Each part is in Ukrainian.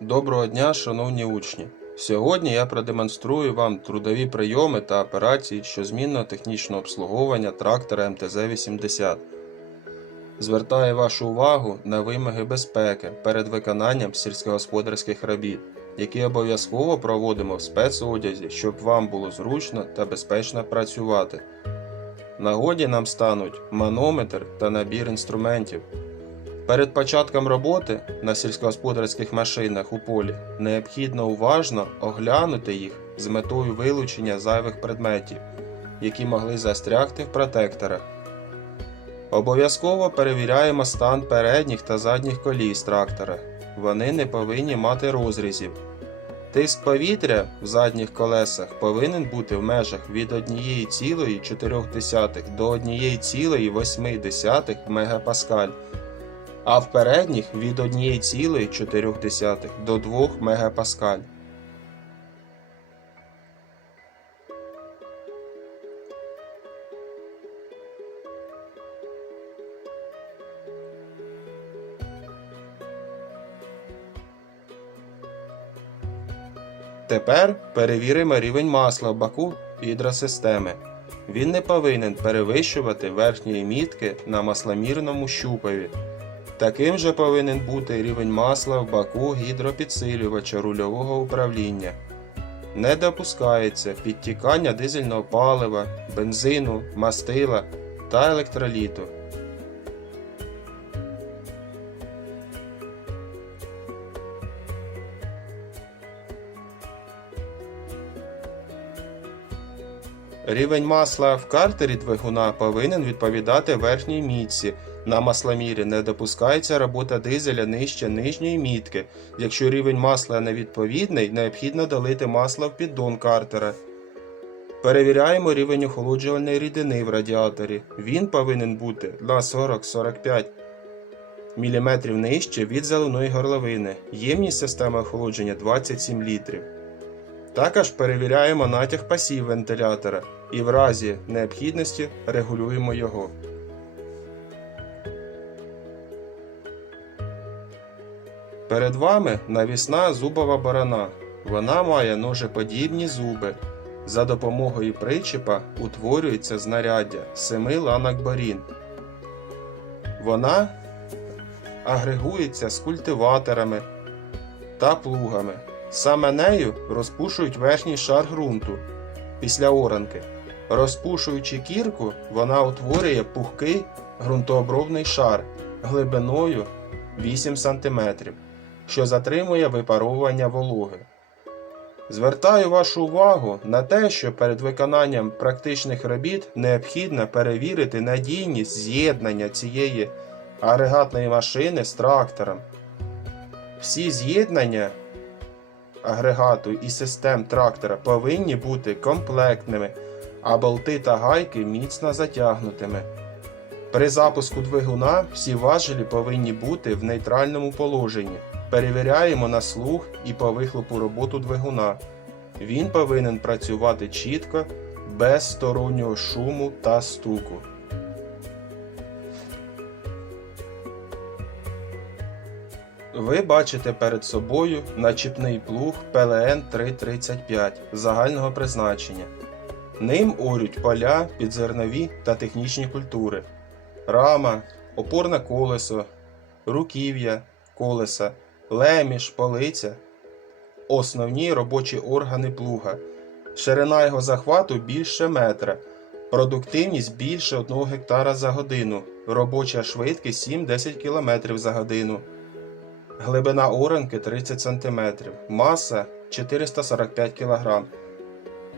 Доброго дня, шановні учні! Сьогодні я продемонструю вам трудові прийоми та операції щозмінного технічного обслуговування трактора МТЗ-80. Звертаю вашу увагу на вимоги безпеки перед виконанням сільськогосподарських робіт, які обов'язково проводимо в спецодязі, щоб вам було зручно та безпечно працювати. Нагоді нам стануть манометр та набір інструментів. Перед початком роботи на сільськогосподарських машинах у полі необхідно уважно оглянути їх з метою вилучення зайвих предметів, які могли застрягти в протекторах. Обов'язково перевіряємо стан передніх та задніх коліс трактора. Вони не повинні мати розрізів. Тиск повітря в задніх колесах повинен бути в межах від 1,4 до 1,8 МПа а в передніх від 1,4 до 2 МПа. Тепер перевіримо рівень масла баку гідросистеми. Він не повинен перевищувати верхньої мітки на масломірному щупові. Таким же повинен бути рівень масла в баку гідропідсилювача рульового управління. Не допускається підтікання дизельного палива, бензину, мастила та електроліту. Рівень масла в картері двигуна повинен відповідати верхній мітці. На масломірі не допускається робота дизеля нижче нижньої мітки. Якщо рівень масла невідповідний, необхідно долити масло в піддон картера. Перевіряємо рівень охолоджувальної рідини в радіаторі. Він повинен бути на 40-45 мм нижче від заливної горловини. Ємність системи охолодження 27 літрів. Також перевіряємо натяг пасів вентилятора і в разі необхідності регулюємо його. Перед вами навісна зубова барана. Вона має ножеподібні зуби. За допомогою причіпа утворюється знаряддя семи ланок борін. Вона агрегується з культиваторами та плугами. Саме нею розпушують верхній шар ґрунту після оранки. Розпушуючи кірку, вона утворює пухкий ґрунтообробний шар глибиною 8 см, що затримує випаровування вологи. Звертаю вашу увагу на те, що перед виконанням практичних робіт необхідно перевірити надійність з'єднання цієї агрегатної машини з трактором. Всі з'єднання агрегату і систем трактора повинні бути комплектними, а болти та гайки міцно затягнутими. При запуску двигуна всі важелі повинні бути в нейтральному положенні. Перевіряємо на слух і по вихлопу роботу двигуна. Він повинен працювати чітко, без стороннього шуму та стуку. Ви бачите перед собою начіпний плуг ПЛН 335 загального призначення. Ним орють поля під зернові та технічні культури, рама, опорне колесо, руків'я, колеса, леміш, полиця, основні робочі органи плуга. Ширина його захвату більше метра, продуктивність більше 1 гектара за годину, робоча швидкість 7-10 км за годину. Глибина оранки 30 см, маса 445 кг.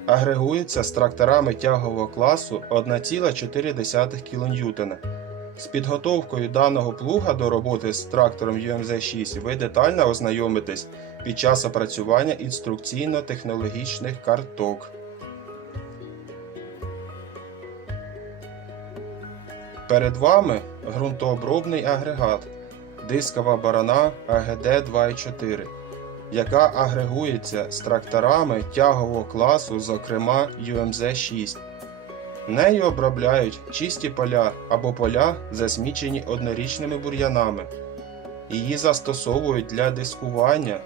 Агрегується з тракторами тягового класу 1,4 кН. З підготовкою даного плуга до роботи з трактором UMZ6 ви детально ознайомитесь під час опрацювання інструкційно-технологічних карток. Перед вами ґрунтообробний агрегат дискова барана АГД 2.4, яка агрегується з тракторами тягового класу, зокрема UMZ6. Нею обробляють чисті поля або поля, засмічені однорічними бур'янами. Її застосовують для дискування,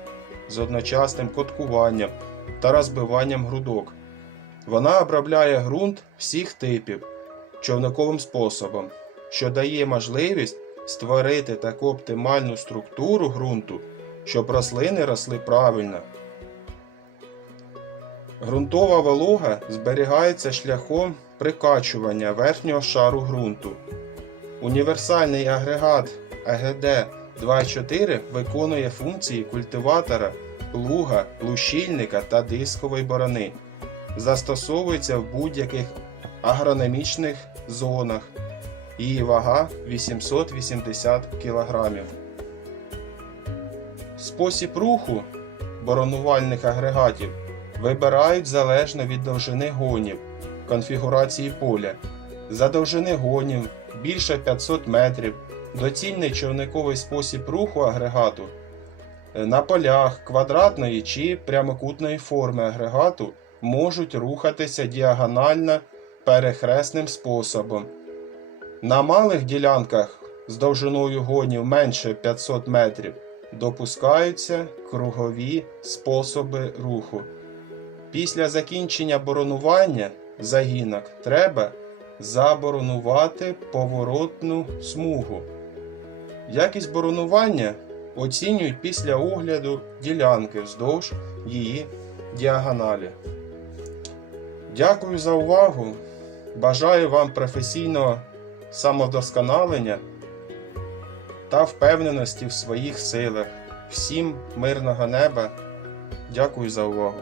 з одночасним коткуванням та розбиванням грудок. Вона обробляє ґрунт всіх типів човниковим способом, що дає можливість створити таку оптимальну структуру ґрунту, щоб рослини росли правильно. Ґрунтова волога зберігається шляхом прикачування верхнього шару ґрунту. Універсальний агрегат АГД 2.4 виконує функції культиватора, плуга, лущильника та дискової борони. Застосовується в будь-яких агрономічних зонах. Її вага 880 кг. Спосіб руху боронувальних агрегатів вибирають залежно від довжини гонів, конфігурації поля. За довжини гонів більше 500 метрів, доцільний човниковий спосіб руху агрегату е, на полях квадратної чи прямокутної форми агрегату можуть рухатися діагонально перехресним способом. На малих ділянках з довжиною гонів менше 500 метрів допускаються кругові способи руху. Після закінчення боронування загінок треба заборонувати поворотну смугу. Якість боронування оцінюють після огляду ділянки вздовж її діагоналі. Дякую за увагу. Бажаю вам професійного самовдосконалення та впевненості в своїх силах. Всім мирного неба. Дякую за увагу.